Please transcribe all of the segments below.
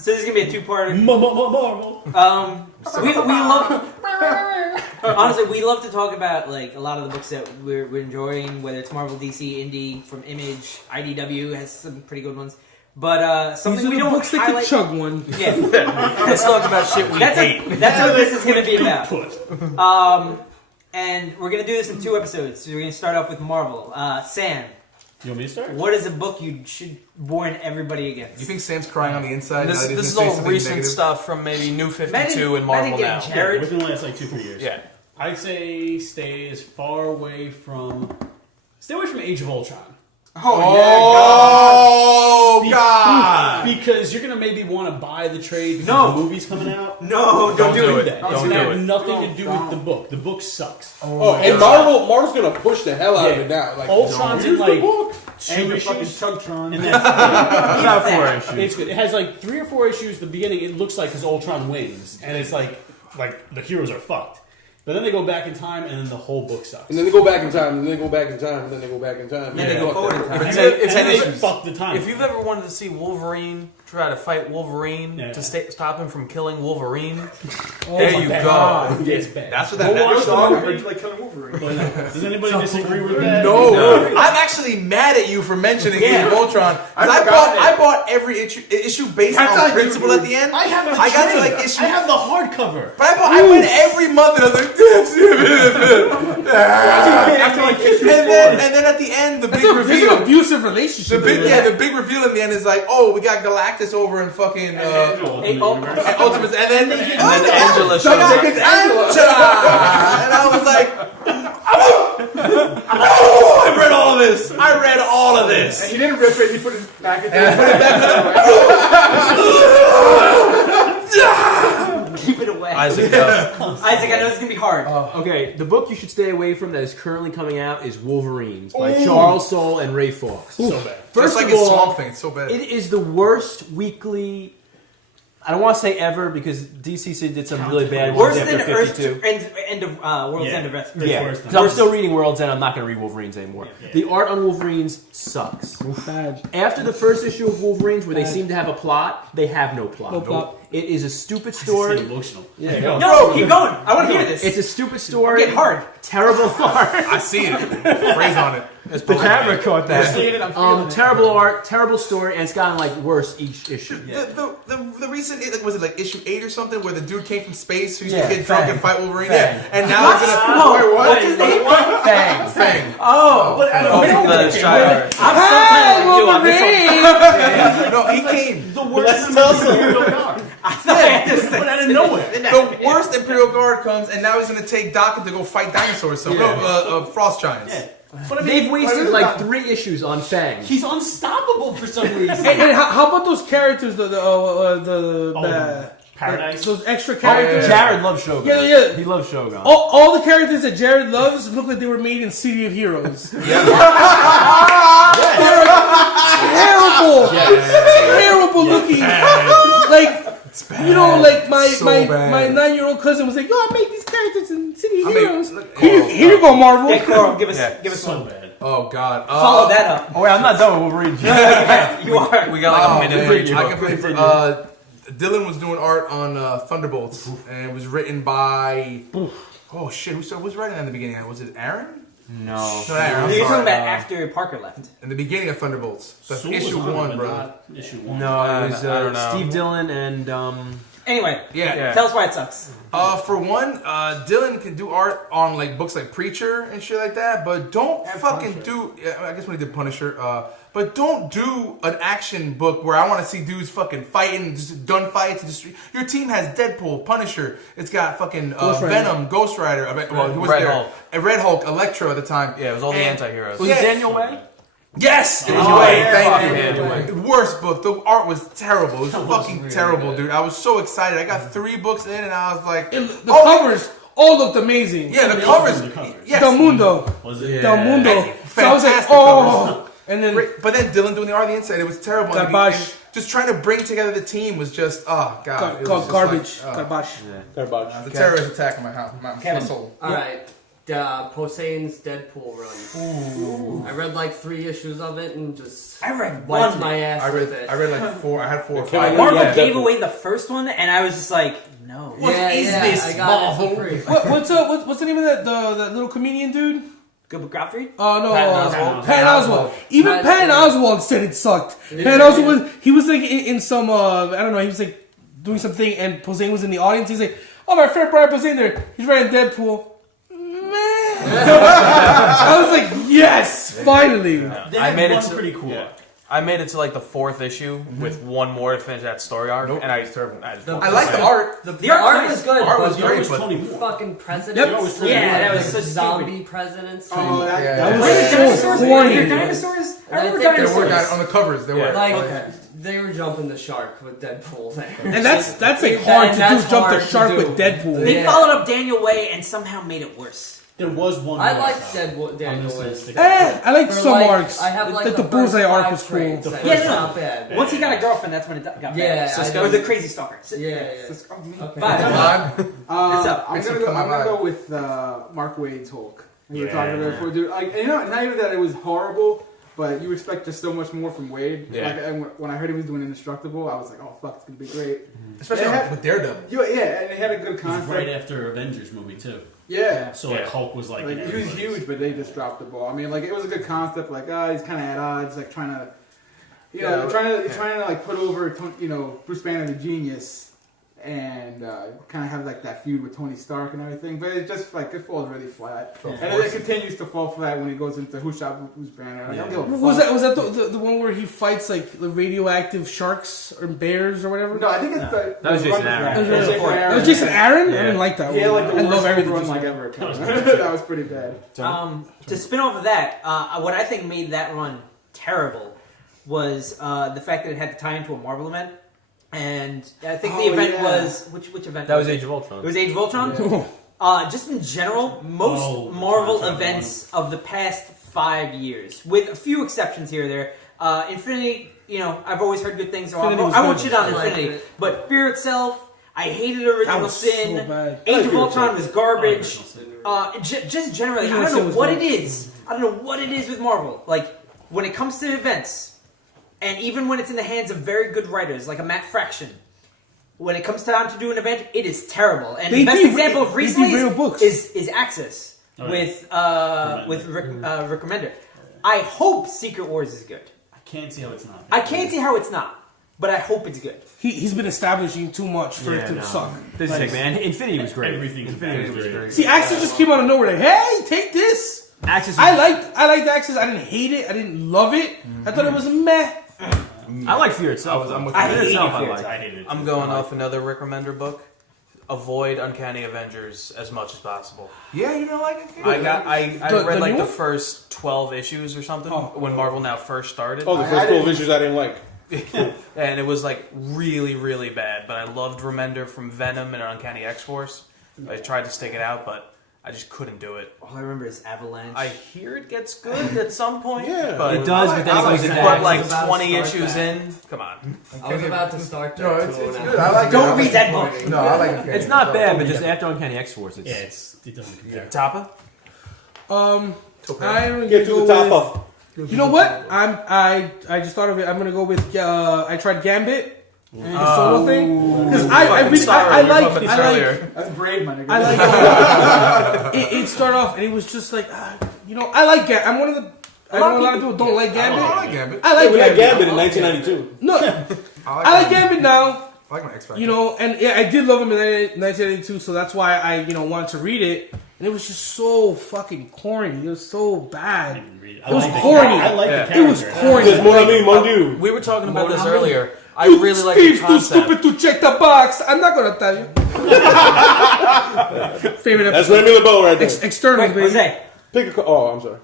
So this is gonna be a two-parter. Marvel. We love. Honestly, we love to talk about like a lot of the books that we're enjoying, whether it's Marvel, DC, Indie, from Image, IDW has some pretty good ones. But something we don't books highlight. that can chug one. Yeah, Let's talk about shit we hate. that's what this is gonna be about. And we're gonna do this in 2 episodes. So we're gonna start off with Marvel. Sam. You want me to start? What is a book you should warn everybody against? You think Sam's crying on the inside? This is all recent stuff from maybe New 52 and Marvel now. Yeah, within the last like 2-3 years. Yeah. I'd say stay away from Age of Ultron. Oh, God! Because you're gonna maybe want to buy the trade because No. the movie's coming out. No, Don't do it. That. It's Don't gonna do have it. nothing to do with the book. The book sucks. And Marvel's gonna push the hell out of it now. Like, Ultron's in like 2 and the issues. Chugtron. And that's About 4 issues. it's good. It has like 3 or 4 issues. At the beginning, it looks like because Ultron wins, and it's like the heroes are fucked. But then they go back in time, and then the whole book sucks. And then they go back in time, and then they go back in time, and then they go back in time. And then they go forward in time. It's and an they issue. fuck the time. If you've ever wanted to see Wolverine try to fight Wolverine to stop him from killing Wolverine, there you go. It's bad. That's what that Netflix It's like killing Wolverine. Does anybody disagree with that? No. I'm actually mad at you for mentioning Age of Ultron. I bought every issue based on principle at the end. I have the I got to trade. like issue. I have the hardcover. But I went every month and I was like, and then at the end, the big It's an reveal. abusive relationship. The big reveal in the end is like, oh, we got Galactus over in fucking Ultimates, and then Angela shows up. Angela, and I was like, I read all this. I read all of this. He didn't rip it, he put it back in Keep it away. Isaac, go. Isaac, I know this is gonna be hard. Okay, the book you should stay away from that is currently coming out is Wolverines by Charles Soule and Ray Fawkes. So bad. Just First like of his all, Swamp Thing, it's so bad. it is the worst weekly. I don't want to say ever because DCC did some really bad Worse ones after than 52. End of World's End of Rest. Yeah, worse because than- I'm still reading World's End. I'm not going to read Wolverines anymore. The art on Wolverines sucks. Bad. After the first issue of Wolverines, where they seem to have a plot, they have no plot. No plot. It is a stupid It's story. emotional. No, keep going. I want to hear this. It's a stupid story. Get hard. Terrible art. I see it. Phrase on it. The camera caught that. Seeing it, I'm feeling it. Terrible art, terrible story, and it's gotten like worse each issue. The recent, was it like issue 8 or something, where the dude came from space who used Yeah, to get drunk Fang. and fight Wolverine? Fang. Yeah, and now he's gonna. What's his name? Fang. Oh, but From the Shire. I'm so tired of you on this one. No, he came. The worst Imperial Guard. I thought I had to say But out of nowhere. The worst Imperial Guard comes, and now he's gonna take Doc to go fight dinosaurs. So frost giants. But I mean, They've wasted like 3 issues on Fang. he's unstoppable for some reason. Hey, how about those characters? The Paradise. those extra characters. Jared loves Shogun. Yeah. He loves Shogun. All the characters that Jared loves look like they were made in City of Heroes. Terrible, terrible looking. Like you know, like my 9-year-old cousin was like, "Yo, I made these characters in City of Heroes." Here you go, Marvel. Hey, Coral, give us So one. bad. Oh God. Follow that up. Oh wait, I'm not done with Wolverine. You are. We got like a minute for each I book. can play. Dylan was doing art on Thunderbolts, and it was written by. Oh shit! Who's writing that in the beginning? Was it Aaron? No. No, Aaron. I'm You're talking sorry. about after Parker left. In the beginning of Thunderbolts. That's Soul issue was on it, 1, but bro. not Issue 1. No, it was I don't know. Steve Dillon and Anyway, Yeah. tell us why it sucks. For one, Dylan can do art on like books like Preacher and shit like that, but don't fucking do. I guess when he did Punisher, but don't do an action book where I want to see dudes fucking fighting, just done fights. Just your team has Deadpool, Punisher. It's got fucking Venom, Ghost Rider. Well, he was Red there. Hulk. And Red Hulk, Electro at the time. Yeah, it was all the anti-heroes. was it Daniel Way? Yes, it was Oh, Way. yeah. Thank Fucking you. Daniel Way. Worst book. The art was terrible. It was fucking terrible, dude. I was so excited. I got 3 books in, and I was like, And the covers all looked amazing. Yeah, the Somebody covers. else did the covers. Yes. Del Mundo. Was it? Del Mundo. And So I was like, fantastic oh. And then But then Dylan doing the art on the inside, it was terrible. And Garbage. just trying to bring together the team was just, oh god, it was just garbage. like, Garbage. the terrorist attack on my house, my soul. All right. Poseidon's Deadpool run. Ooh. I read like 3 issues of it and just I read wiped one. my ass with it. I read like 4. I had 4 or Kevin 5. Marvel gave away the first one, and I was just like, no. What is this, I got Marvel? it for free. What's the name of that little comedian dude? Gilbert Gottfried? Oh no, Patton Patton Oswalt. Even Patton Oswalt said it sucked. Patton Oswalt was like in some I don't know, he was like doing something and Poseidon was in the audience. He's like, oh, my friend Brian Poseidon there. He's writing Deadpool. I was like, yes, finally. I made it pretty cool. Yeah. I made it to like the 4th issue with one more to finish that story arc, and I just I like the art. The art was good. Art was but great, the but Tony Moore. fucking presidents. Yep. Yeah, that was like so zombie stupid. presidents. Oh, Yeah. that was Were so there corny. dinosaurs? I I remember think They were dinosaurs. on the covers. They were Like they were jumping the shark with Deadpool there. And that's like Yeah, hard to that's do. Jump the hard to shark do. with Deadpool. They Yeah. followed up Daniel Way and somehow made it worse. There was one. I more like out. Daniel Way. I like For, some like, arcs. I have like the the bullseye first arc 5 was cool. trains. The That's first not one. bad. Once he got a girlfriend, that's when it got bad. Yeah, Or the crazy stalker. Yeah. Cisco. Okay. Bye. on. What's up? I'm gonna go with Mark Waid's Hulk. You were talking about before, dude. Like, you know, not even that it was horrible, but you expect just so much more from Wade. Yeah. Like, and when I heard he was doing Indestructible, I was like, oh fuck, it's gonna be great. Especially with Daredevil. Yeah, and it had a good It was concept. right after Avengers movie too. Yeah. So like Hulk was like, Like, he was huge, but they just dropped the ball. I mean, like, it was a good concept. Like, he's kind of at odds, like trying to, trying to like put over, Bruce Banner the genius, and kind of have like that feud with Tony Stark and everything. But it just like it falls really flat, and it continues to fall flat when he goes into who shot Bruce Banner. Like, I don't give a Was fuck. that the one where he fights like the radioactive sharks or bears or whatever? No, I think it's That was Jason Aaron. That was Jason Aaron. That was Jason Aaron? I didn't like that Yeah, one. like the I worst love everything. run Jason like Aaron. ever. That was pretty bad. To spin off of that, what I think made that run terrible was the fact that it had to tie into a Marvel event. And I think the event was... Which event? That was Age of Ultron. It was Age of Ultron? Just in general, most Marvel events of the past 5 years, with a few exceptions here or there, Infinity, I've always heard good things, so I won't shit on Infinity. But Fear itself, I hated Original was Sin. so bad. Age of Ultron was garbage. Just generally, I don't know what it is. I don't know what it is with Marvel. Like, when it comes to events, and even when it's in the hands of very good writers, like a Matt Fraction, when it comes time to do an event, it is terrible. And the best example of recently is Axis with Rick Remender. I hope Secret Wars is good. I can't see how it's not. I can't see how it's not, but I hope it's good. He's been establishing too much for it to suck. This is sick, man. Infinity was great. Everything's great. See, Axis just came out of nowhere. Like, hey, take this. Axis. I liked Axis. I didn't hate it. I didn't love it. I thought it was meh. I like Fear itself. I hated itself. Fear. I hated it. I'm going off another Rick Remender book. Avoid Uncanny Avengers as much as possible. Yeah, you don't like it? I The read like new the one? first 12 issues or something when Marvel Now first started. Oh, the first 12 issues I didn't like. And it was like really, really bad. But I loved Remender from Venom and Uncanny X-Force. I tried to stick it out, but I just couldn't do it. All I remember is Avalanche. I hear it gets good at some point. Yeah. but It does, but then it goes into But like Axis. 20 About to issues start in, come on. I was about to start that No, it's too, and good. I like it. Don't I like read it. that book. No, I like it. It's not bad, but just after Uncanny X-Force, it's... Yeah, it doesn't compare. Tapa? I don't Get to the top of. You know what? I just thought of it. I'm gonna go with. I tried Gambit. The solo thing because I like That's brave, my nigga. I like it started off and it was just like I like Gambit. I'm one of the I know a lot of people don't like Gambit. I like Gambit. I like We had Gambit. Gambit in 1992. No, I like Gambit now. I like my X Factor. And yeah, I did love him in 1982, so that's why I wanted to read it. And it was just so fucking corny. It was so bad. It was corny. I like the character. It was corny. Because mon ami, mon dieu. We were talking about this earlier. I You really like the Steve's too concept. stupid to check the box. I'm not gonna tell you. Favorite That's episode. Remy LeBeau right there. External, Wait, baby. Jose. Pick a. Oh, I'm sorry.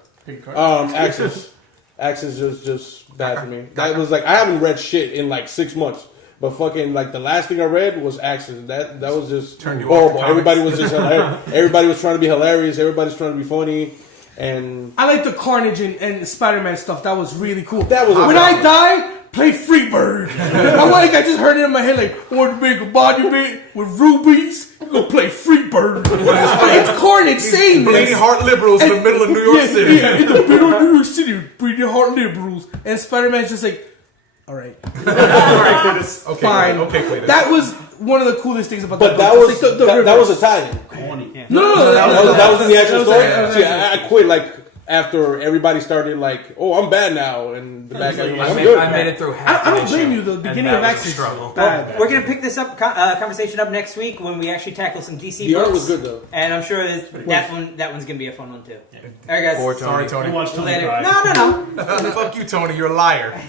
Axis. Axis is just bad for me. That was like I haven't read shit in like 6 months. But fucking like the last thing I read was Axis. That was just Turned you off horrible. the Everybody comics. was just hilarious. Everybody was trying to be hilarious. Everybody's trying to be funny. And I like the Carnage and Spider-Man stuff. That was really cool. That was when awesome. I die, play Freebird. I just heard it in my head like, I want to make a body made with rubies We're gonna play Freebird. It's Carnage saying this. Bleeding heart liberals in the middle of New York City. Yeah, in the middle of New York City, Bleeding Heart liberals. And Spider-Man's just like, all right. Okay, Fine. Okay, Cletus. That was one of the coolest things about But that that book. was It's like the that was a reverse. tie-in. Corny. No, That was in the actual that was story. that was See, actually- I quit like after everybody started like, oh, I'm bad now, and the bad guy was like, I'm good. I made it through half I the don't blame issue, you. The and beginning that of was a Axis struggle. bad. We're gonna pick this up conversation up next week when we actually tackle some DC The art books. was good though. And I'm sure that one's gonna be a fun one too. All right, guys. Sorry, Tony. Watch Tony Later. cry. No. Fuck you, Tony. You're a liar.